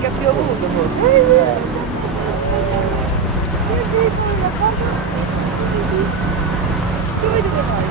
che ha piovuto forse. Dove vai?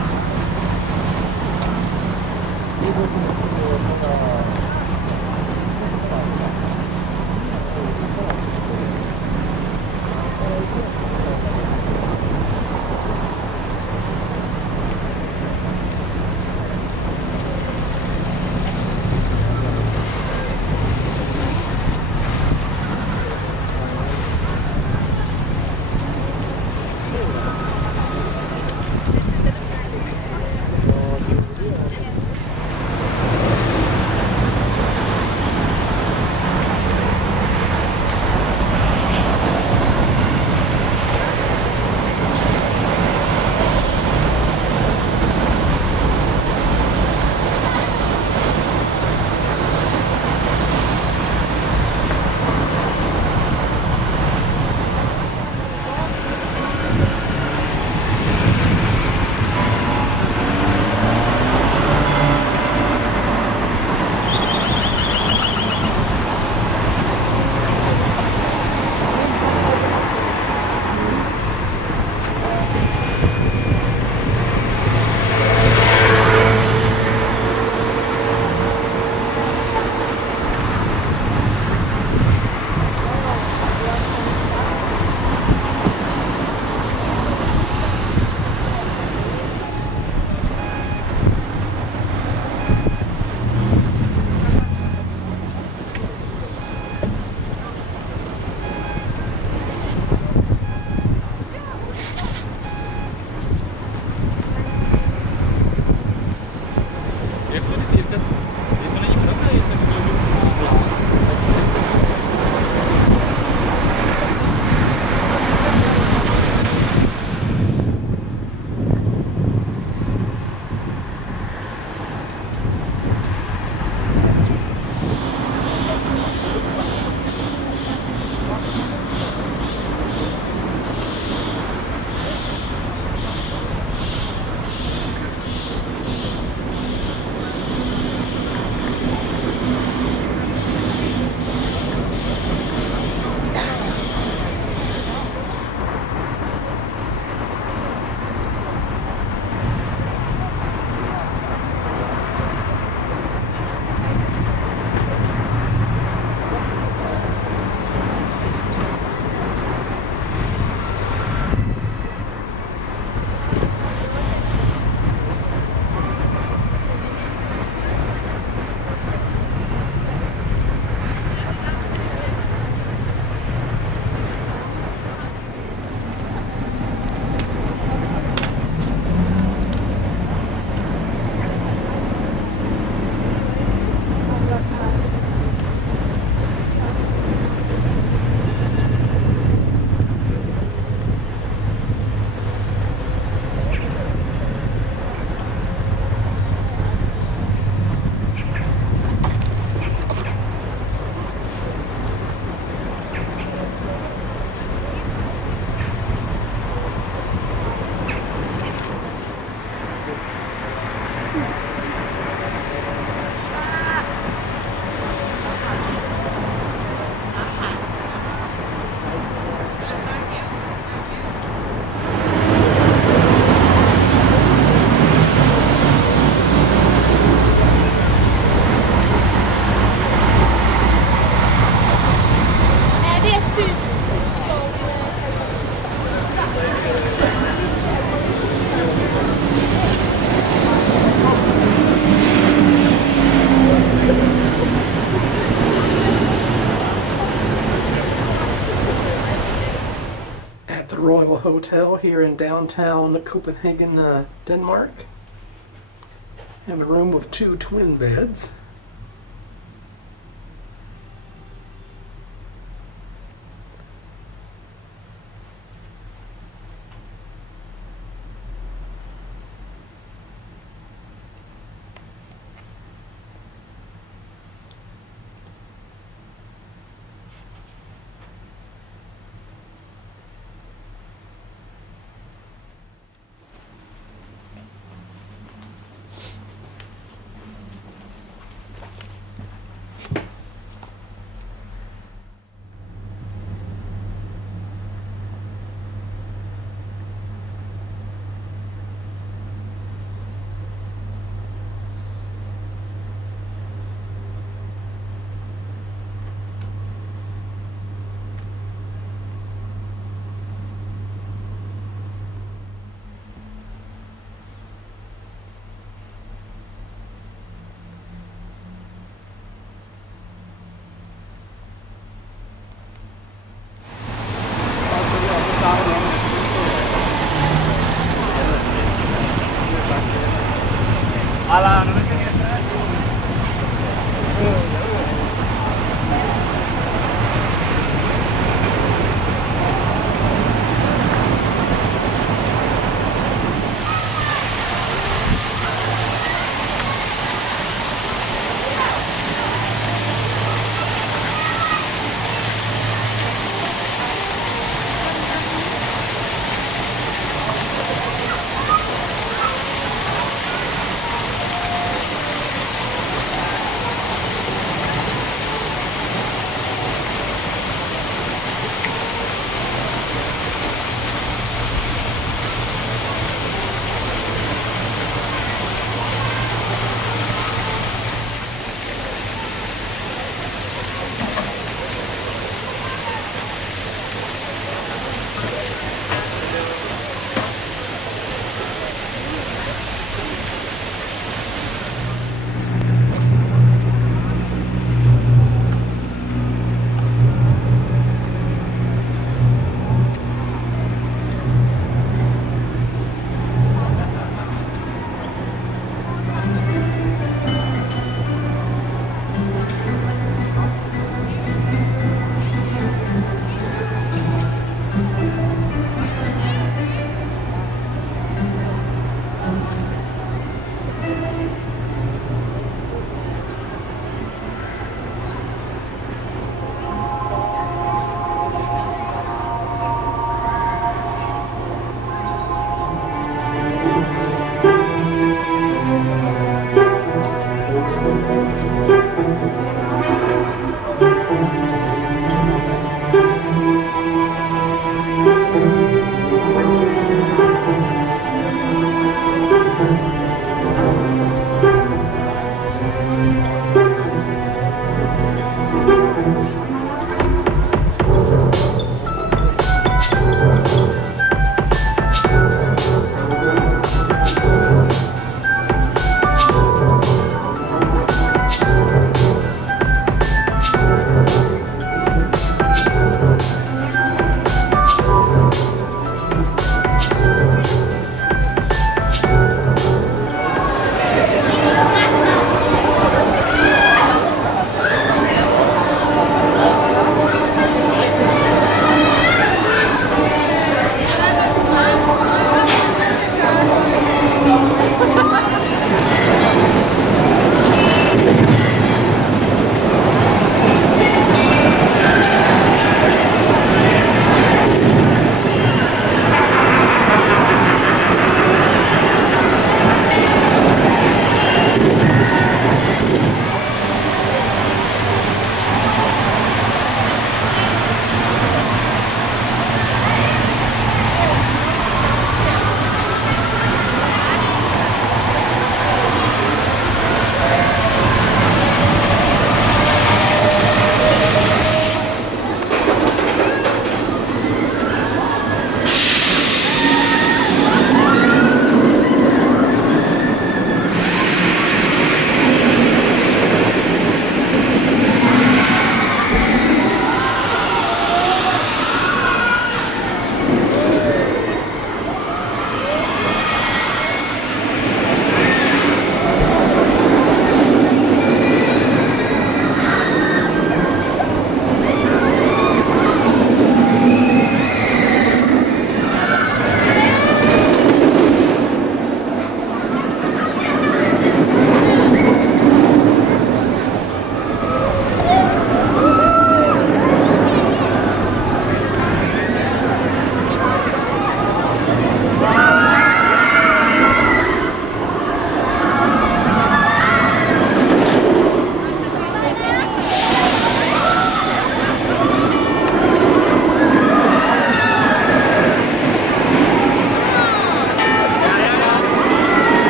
Royal Hotel here in downtown Copenhagen, Denmark. I have a room with 2 twin beds.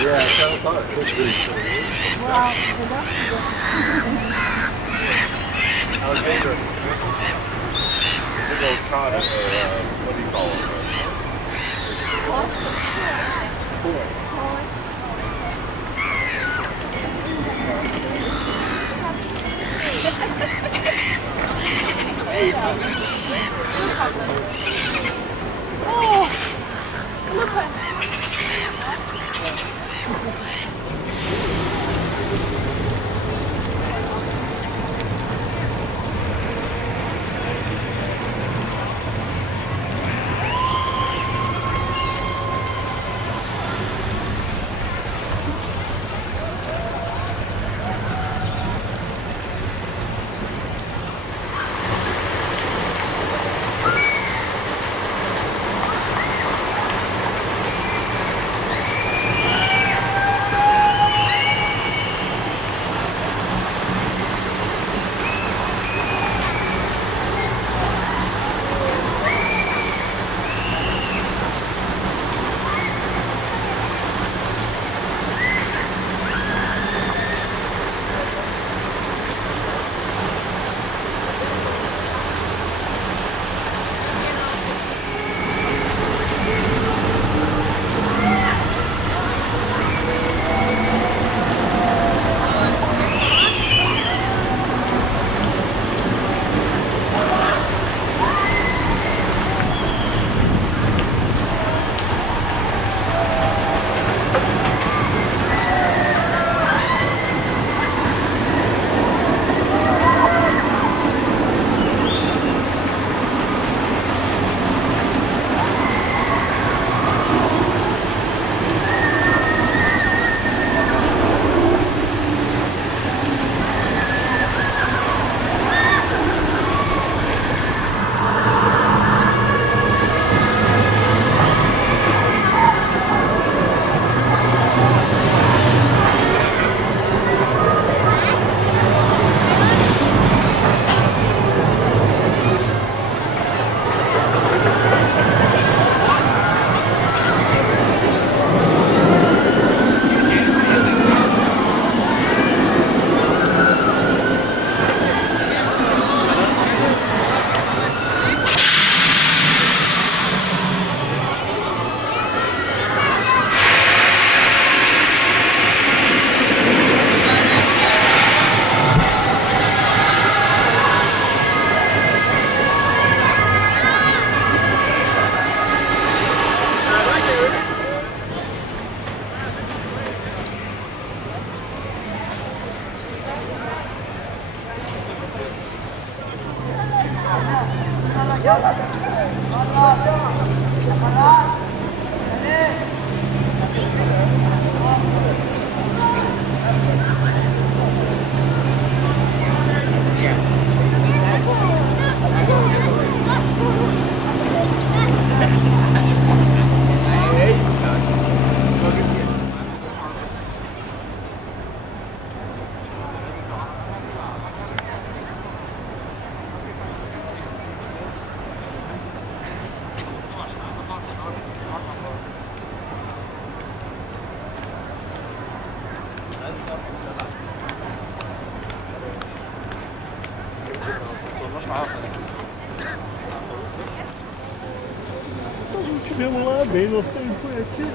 Yeah, I kind of thought it was pretty cool. Wow. Alexander, big old cod, what do you call it? Oh, look at Tivemos lá bem, não sei por aqui.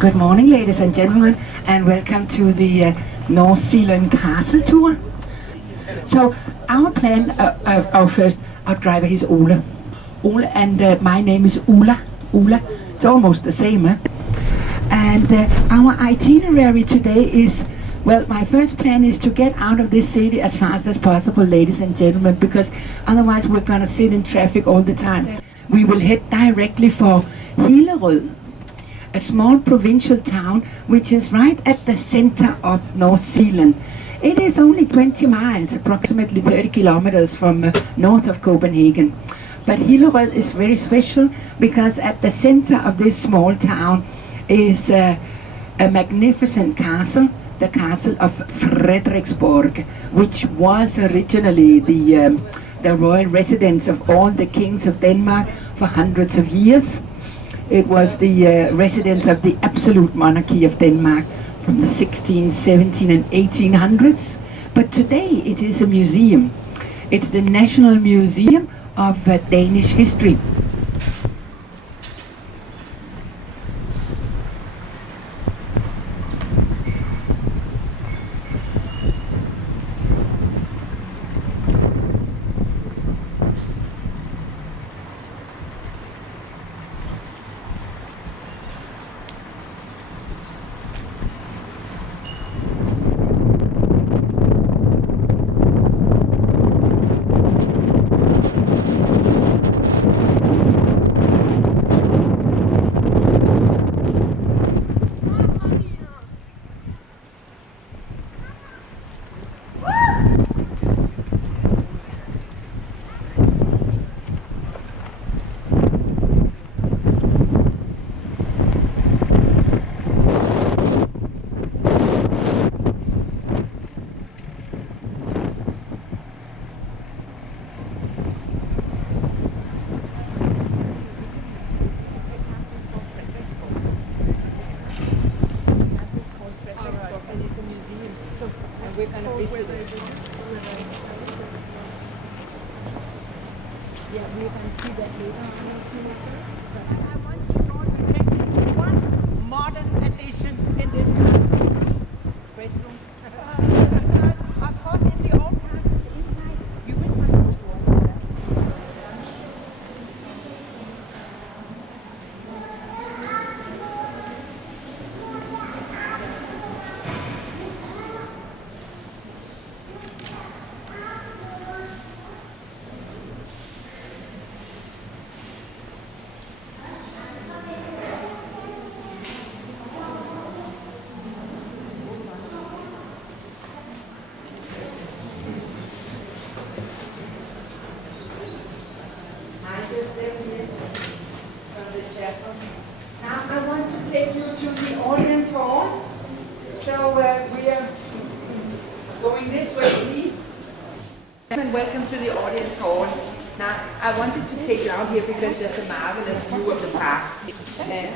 Good morning, ladies and gentlemen, and welcome to the North Zealand Castle tour. So our plan, our driver is Ola. And my name is Ula. It's almost the same, eh? And our itinerary today is, well, my first plan is to get out of this city as fast as possible, ladies and gentlemen, because otherwise we're gonna sit in traffic all the time. We will head directly for Hillerød, a small provincial town which is right at the center of North Zealand. It is only 20 miles, approximately 30 kilometers from north of Copenhagen. But Hillerød is very special because at the center of this small town is a magnificent castle, the castle of Frederiksborg, which was originally the royal residence of all the kings of Denmark for hundreds of years. It was the residence of the absolute monarchy of Denmark from the 16th, 17th and 1800s. But today it is a museum. It's the National Museum of Danish History. We're going to visit it. Yeah, we're going to see that later. I want you to draw your attention to one modern addition in this castle. Dress room. Of course, in the old castles inside, you will find this one. Now I want to take you to the audience hall. So we are going this way, please. And welcome to the audience hall. Now, I wanted to take you out here because there's a marvelous view of the park. And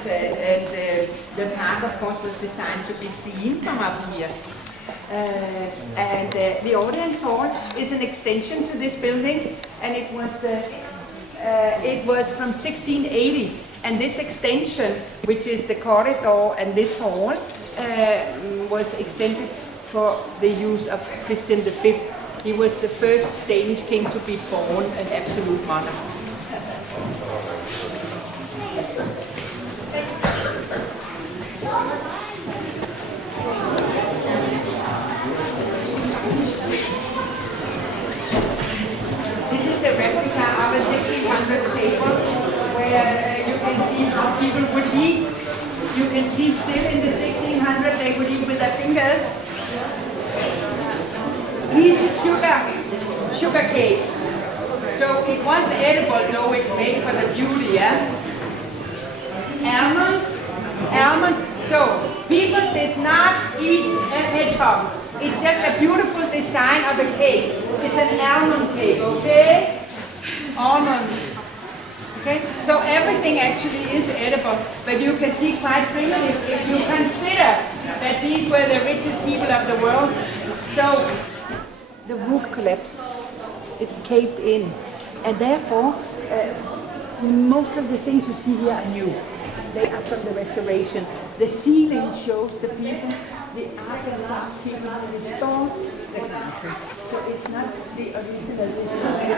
the park, of course, was designed to be seen from up here. The audience hall is an extension to this building, and it was from 1680. And this extension, which is the corridor and this hall, was extended for the use of Christian V. He was the first Danish king to be born an absolute monarch. This is a replica of a 1600s table where you can see how people would eat. You can see still in the 1600s they would eat with their fingers. These sugar cake. So it was edible, though it's made for the beauty, yeah? Almonds. So people did not eat a hedgehog. It's just a beautiful design of a cake. It's an almond cake, okay? Almonds. Okay? So everything actually is edible, but you can see quite primitive if you consider that these were the richest people of the world. So the roof collapsed. It caved in, and therefore most of the things you see here are new. They are from the restoration. The ceiling shows the people, the art and crafts people who restored the castle. So it's not the original design.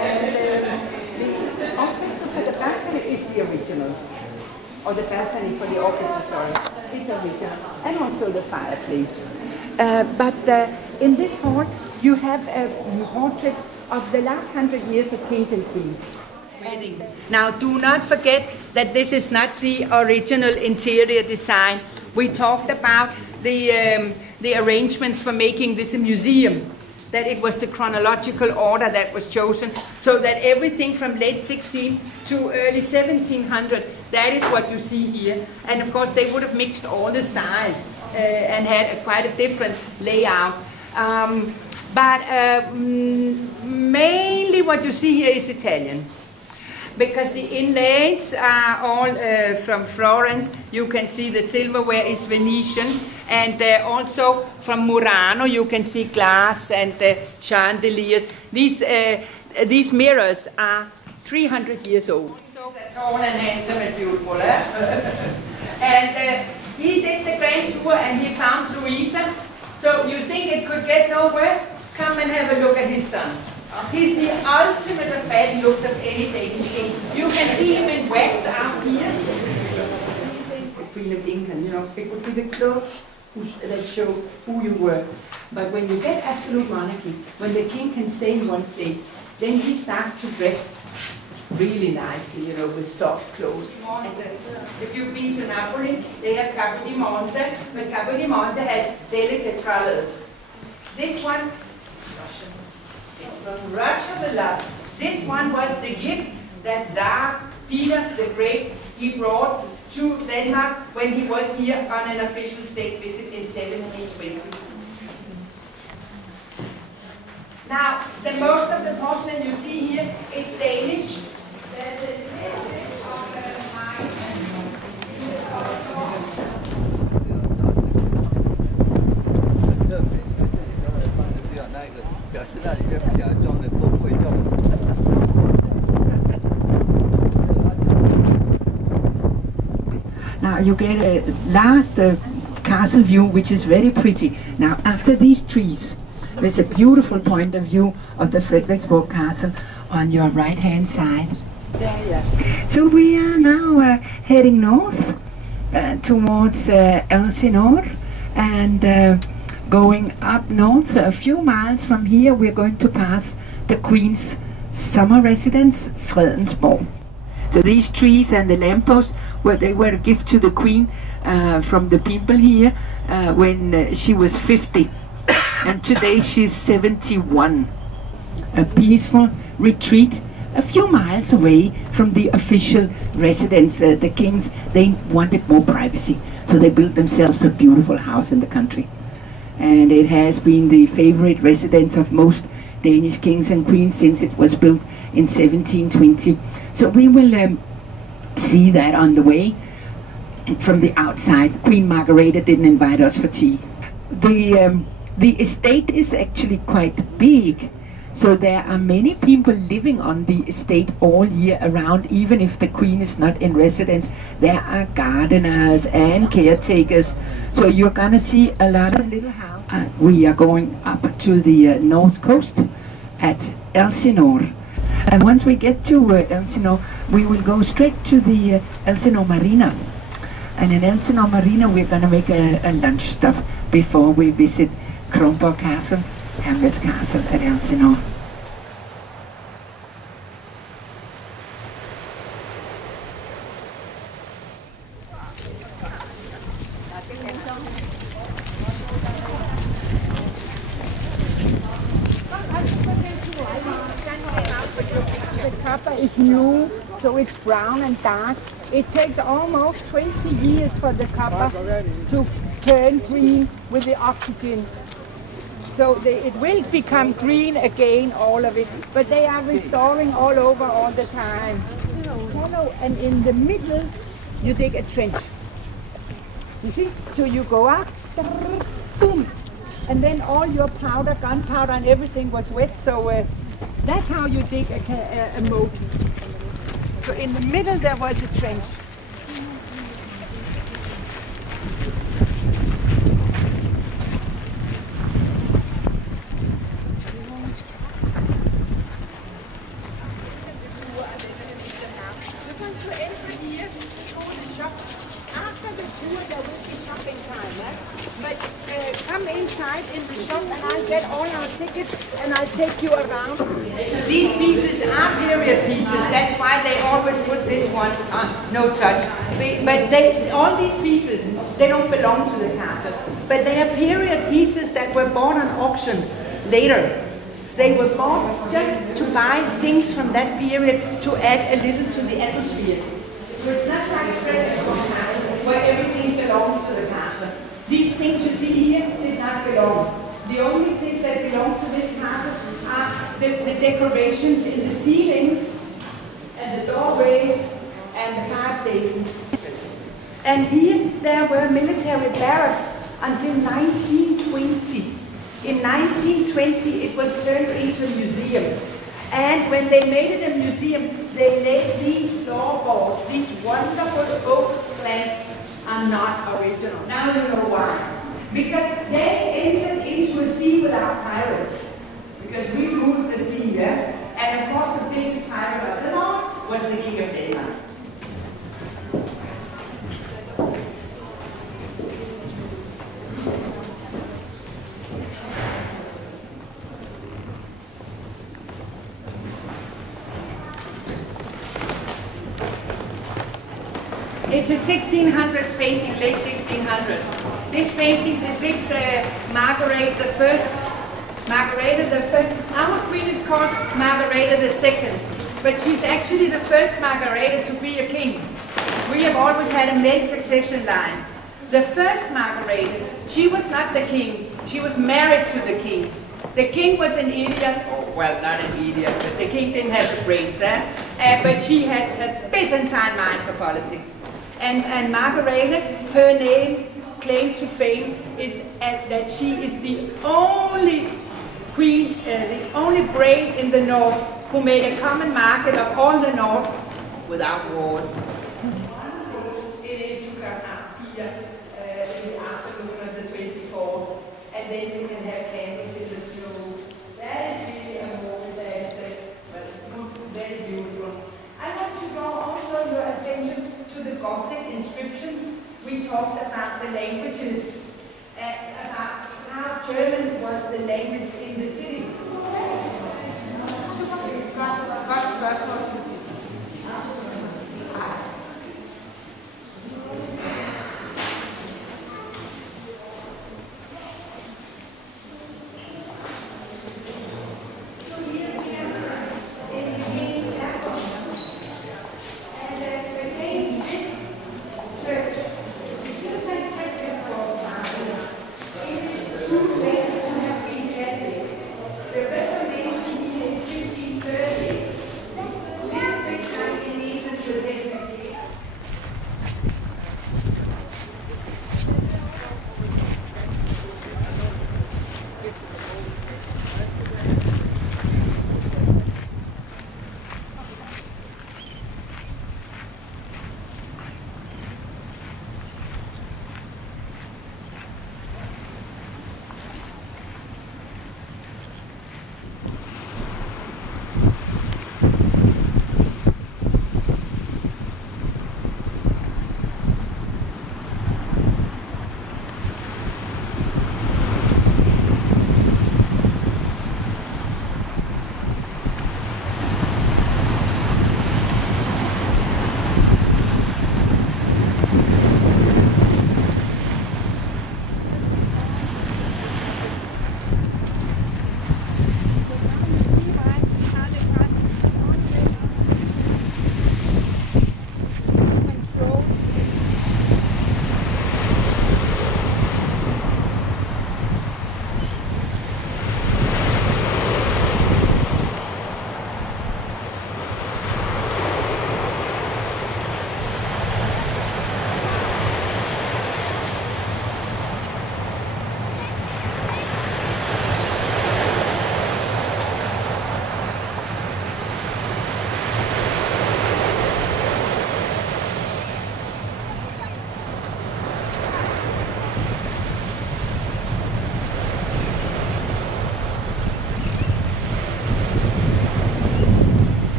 And the orchestra for the balcony is the original. Or the balcony for the orchestra, sorry. It's original. And also the fireplace. But in this hall, you have a portrait of the last 100 years of kings and queens. Now, do not forget that this is not the original interior design. We talked about the arrangements for making this a museum, that it was the chronological order that was chosen, so that everything from late 16 to early 1700, that is what you see here. And of course, they would have mixed all the styles and had quite a different layout. But mainly what you see here is Italian, because the inlays are all from Florence. You can see the silverware is Venetian, and also from Murano you can see glass and chandeliers. These mirrors are 300 years old. So tall and handsome and beautiful. And he did the grand tour and he found Louisa. So you think it could get no worse? Come and have a look at his son. He's the ultimate of bad looks of any Danish king. You can see him in wax out here. The Queen of England, you know, it would be the clothes that show who you were. But when you get absolute monarchy, when the king can stay in one place, then he starts to dress really nicely, you know, with soft clothes. And if you've been to Napoli, they have Capo di Monte, but Capo di Monte has delicate colors. This one, it's from Russia, the love. This one was the gift that Tsar Peter the Great, he brought to Denmark when he was here on an official state visit in 1720. Now, the most of the porcelain you see here is Danish. There's a little bit of Now you get a last castle view, which is very pretty. Now after these trees, there's a beautiful point of view of the Frederiksborg Castle on your right hand side. So we are now heading north towards Elsinore, and going up north a few miles from here we're going to pass the Queen's summer residence, Fredensborg. So these trees and the lampposts, they were a gift to the Queen from the people here when she was 50. And today she's 71. A peaceful retreat a few miles away from the official residence. The kings, they wanted more privacy, so they built themselves a beautiful house in the country. And it has been the favorite residence of most Danish kings and queens since it was built in 1720. So we will see that on the way from the outside. Queen Margrethe didn't invite us for tea. The estate is actually quite big, so there are many people living on the estate all year around. Even if the Queen is not in residence, there are gardeners and caretakers, so you're gonna see a lot of little houses. We are going up to the north coast at Elsinore, and once we get to Elsinore, we will go straight to the Elsinore Marina. And in Elsinore Marina we're gonna make a lunch stop before we visit Kronborg Castle, Hamlet's Castle at Elsinore. The copper is new, so it's brown and dark. It takes almost 20 years for the copper to turn green with the oxygen. So it will become green again, all of it, but they are restoring all over all the time. And in the middle, you dig a trench. You see? So you go up, boom, and then all your powder, gunpowder and everything was wet, so that's how you dig a moat. So in the middle there was a trench. the shop and I'll get all our tickets and I'll take you around. These pieces are period pieces. That's why they always put this one on no touch. But all these pieces, they don't belong to the castle. But they are period pieces that were bought on auctions later. They were bought just to buy things from that period to add a little to the atmosphere. So it's not like Frederiksborg Castle where everything belongs to the castle. These things you see here did not belong. The only things that belong to this castle are the decorations in the ceilings and the doorways and the fireplaces. And here there were military barracks until 1920. In 1920 it was turned into a museum. And when they made it a museum, they laid these floorboards, these wonderful oak planks are not original. Now you know why. Because they entered into a sea without pirates. Because we ruled the sea, yeah? And of course the biggest pirate of them all was the King of Denmark. It's a 1600s painting, late 1600s. This painting depicts Margaret the First. Margaret the First. Our queen is called Margaret II, but she's actually the first Margaret to be a king. We have always had a male succession line. The first Margaret, she was not the king. She was married to the king. The king was an idiot. Oh, well, not an idiot, but the king didn't have the brains, but she had a Byzantine mind for politics. And Margaret, her name, claim to fame is that she is the only queen, the only brain in the north who made a common market of all the north without wars. It is to come out here in the afternoon of the 24th, and then you can have candles in the snow. That is really a moment that is very beautiful. I want to draw also your attention to the Gothic inscriptions. We talked about the languages, about how German was the language in the cities. The reference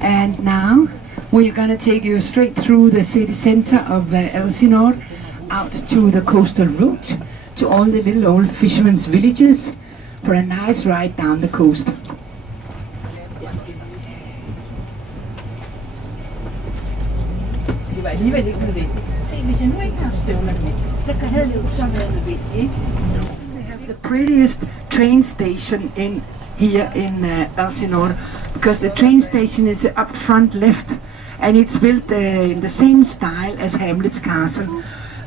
And now we're going to take you straight through the city center of Elsinore, out to the coastal route, to all the little old fishermen's villages, for a nice ride down the coast. Det var alligevel ikke nødvendigt. Se, hvis jeg nu ikke har støvlerne med, så havde det jo så været nødvendigt, ikke? We have the prettiest train station here in Elsinore, because the train station is up front left, and it's built in the same style as Hamlet's Castle,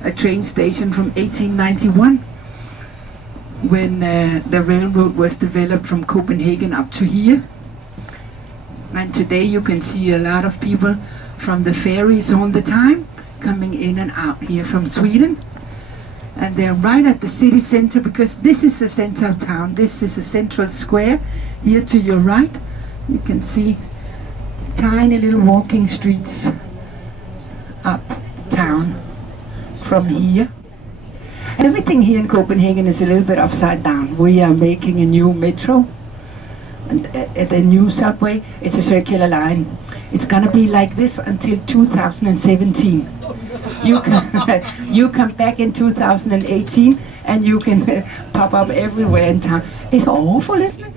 a train station from 1891, when the railroad was developed from Copenhagen up to here. And today you can see a lot of people from the ferries all the time, coming in and out here from Sweden. And they're right at the city center, because this is the center of town. This is a central square. Here to your right, you can see tiny little walking streets up town from here. Everything here in Copenhagen is a little bit upside down. We are making a new metro, and the new subway is a circular line. It's gonna be like this until 2017. You come back in 2018 and you can pop up everywhere in town. It's awful, isn't it?